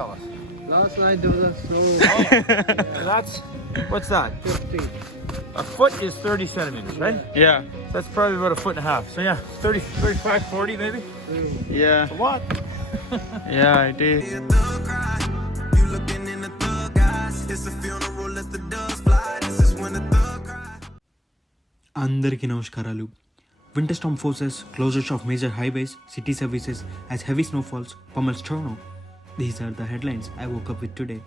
tell us? Last night there was a snow. That's, what's that? 50. A foot is 30 centimeters, right? Yeah. That's probably about a foot and a half. So yeah, 30, 35, 40 maybe? Yeah. A lot. Yeah, it is. You looking in the thug eyes. It's a funeral, let the doves fly. This is when the thug cry. అందరికీ నమస్కారాలు. Winter storm forces closures of major highways, city services as heavy snowfalls pummels Toronto. These are the headlines I woke up with today,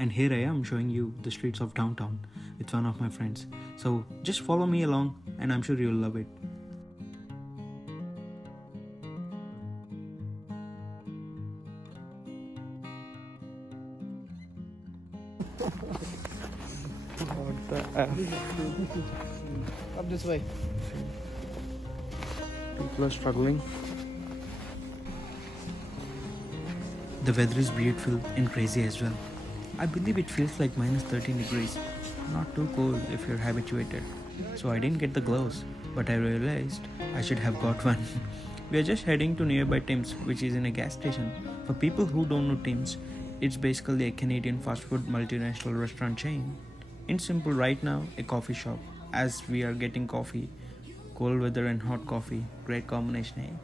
and here I am showing you the streets of downtown with one of my friends. So just follow me along and I'm sure you'll love it. Up this way. People are struggling. The weather is beautiful and crazy as well. I believe it feels like minus 13 degrees. Not too cold if you're habituated. So I didn't get the gloves, but I realized I should have got one. We are just heading to nearby Tim's, which is in a gas station. For people who don't know Tim's, it's basically a Canadian fast food multinational restaurant chain. In simple, right now, a coffee shop. As we are getting coffee, cold weather and hot coffee, great combination, eh?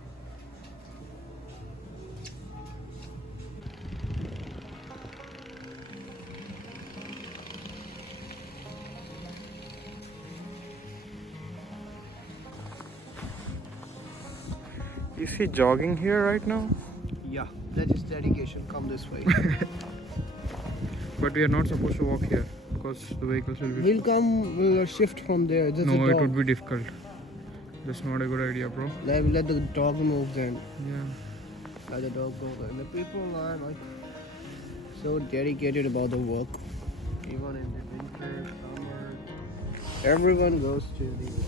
Is he jogging here right now? Yeah, that is dedication. Come this way. But we are not supposed to walk here because the vehicles will be. We'll come, we'll shift from there. Just No, the it dog. would be difficult. That's not a good idea, bro. Let the dog move then. Yeah. Let the dog go then. The people are like so dedicated about the work. Even in the winter, summer, everyone goes to the work.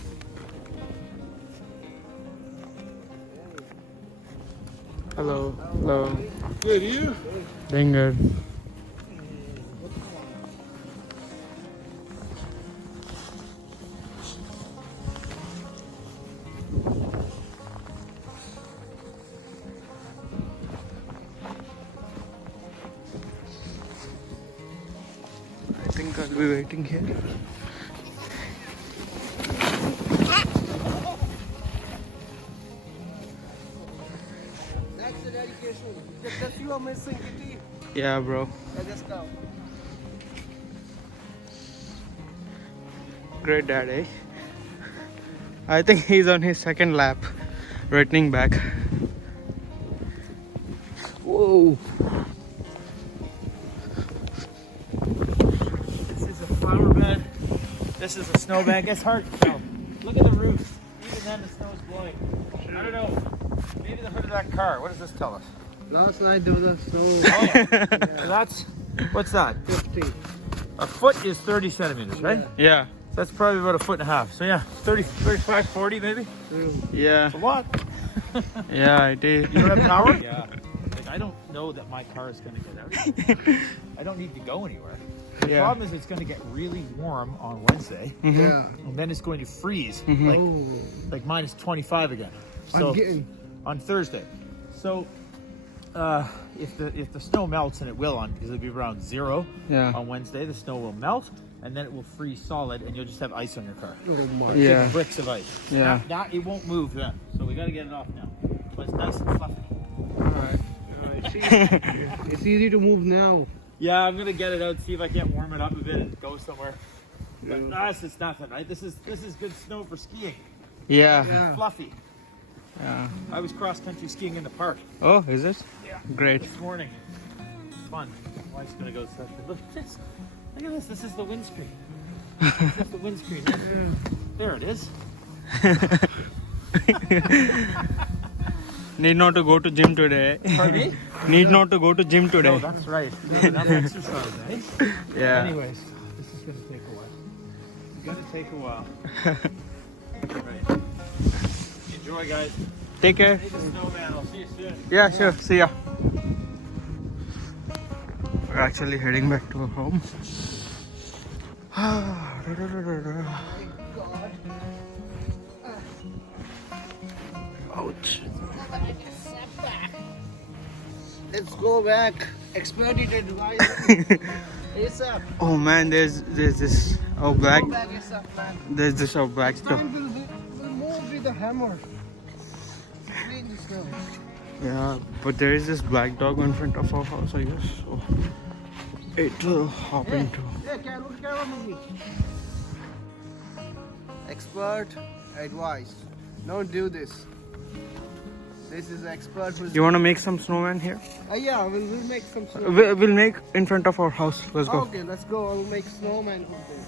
Hello. Hello. Good, you? Doing good. I think I'll be waiting here. That's the dedication. Just you are missing, Kitty. Yeah, bro. Just come. Great dad, eh? I think he's on his second lap, returning back. Whoa. This is a flower bed. This is a snowbank. It's hard to tell. Look at the roofs. Even then the snow's blowing. I don't know. Maybe the hood of that car. What does this tell us? Last night there was a snow. That's, what's that? 50. A foot is 30 centimeters, right? Yeah. That's probably about a foot and a half. So yeah, 30, 35, 40 maybe? Yeah. A lot. Yeah, it is. You don't have power? Yeah. Like, I don't know that my car is going to get out. I don't need to go anywhere. The Yeah. problem is it's going to get really warm on Wednesday, Yeah. and then it's going to freeze, Oh. like minus 25 again. So I'm getting. on Thursday. So if the snow melts, and it will on, because it'll be around 0 Yeah. on Wednesday, the snow will melt, and then it will freeze solid, and you'll just have ice on your car. Oh my. Yeah. Big bricks of ice. Yeah. Now it won't move then. So we got to get it off now. But it's nice and fluffy. Alright. It's easy to move now. Yeah, I'm gonna get it out, see if I can't warm it up a bit and go somewhere. But that's just nothing, right? This is good snow for skiing. Yeah. Yeah. Fluffy. Yeah. I was cross country skiing in the park Oh, is it? Yeah. Great. this morning. Fun. My wife's gonna go stuff. Look at this. Look at this. This is the windscreen. This is the windscreen. There it is. Need not to go to gym today. Pardon me? Need not to go to gym today. Oh, that's right. Enough exercise, eh? Yeah. Anyways, this is gonna take a while. It's gonna take a while. Right. Enjoy, guys. Take care. Make a snowman. I'll see you soon. Yeah, sure. See ya. We're actually heading back to home. Ouch. Let's go back. Expert advice. ASAP. Oh man, there's this black. Go back ASAP, man. There's this black stuff. Man will move with the hammer. Clean the snow. Yeah, but there is this black dog in front of our house, I guess. So it will hop into. Yeah, camera movie. Expert advice. Don't do this. This is expert who's. You want to make some snowman here? Yeah, we'll make some snow. We'll make in front of our house. Let's go. Okay, let's go. I'll make snowman who's there.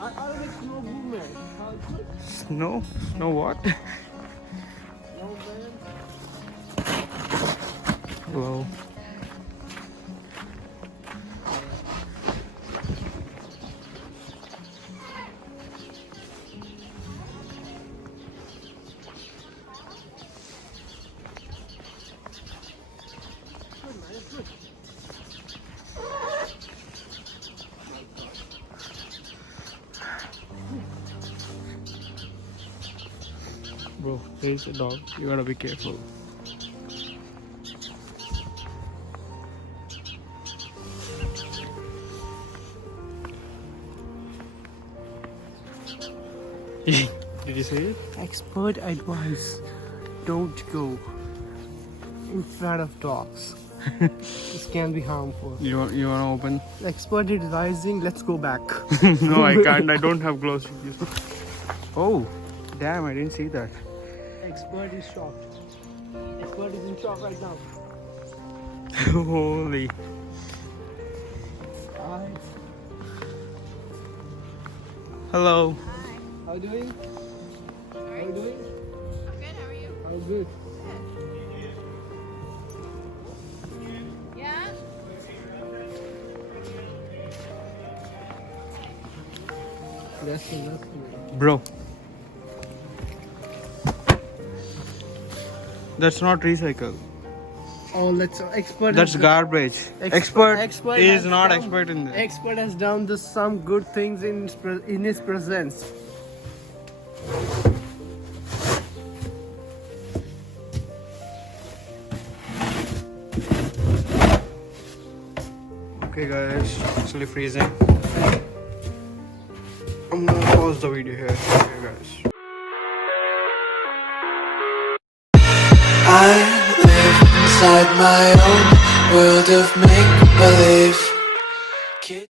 I'll make snow woman. Snow? Snow what? Snowman. Hello. Bro, there's a dog. You gotta be careful. Did you see it? Expert advice. Don't go in front of dogs. This can be harmful. You wanna open? Expert advising, let's go back. No, I can't. I don't have gloves. Oh, damn! I didn't see that. Expert is shocked. Expert is in shock right now. Holy. Hi. Hello. How you doing? How you doing? I'm good. How are you? How good? Yeah. Listen. Bro. That's not recycle. Oh, let's expert. That's garbage. Expert is has not done- expert in this. Expert has done some good things in his presence. Okay guys, it's actually freezing. I'm gonna pause the video here. Okay guys. I live inside my own world of make-believe.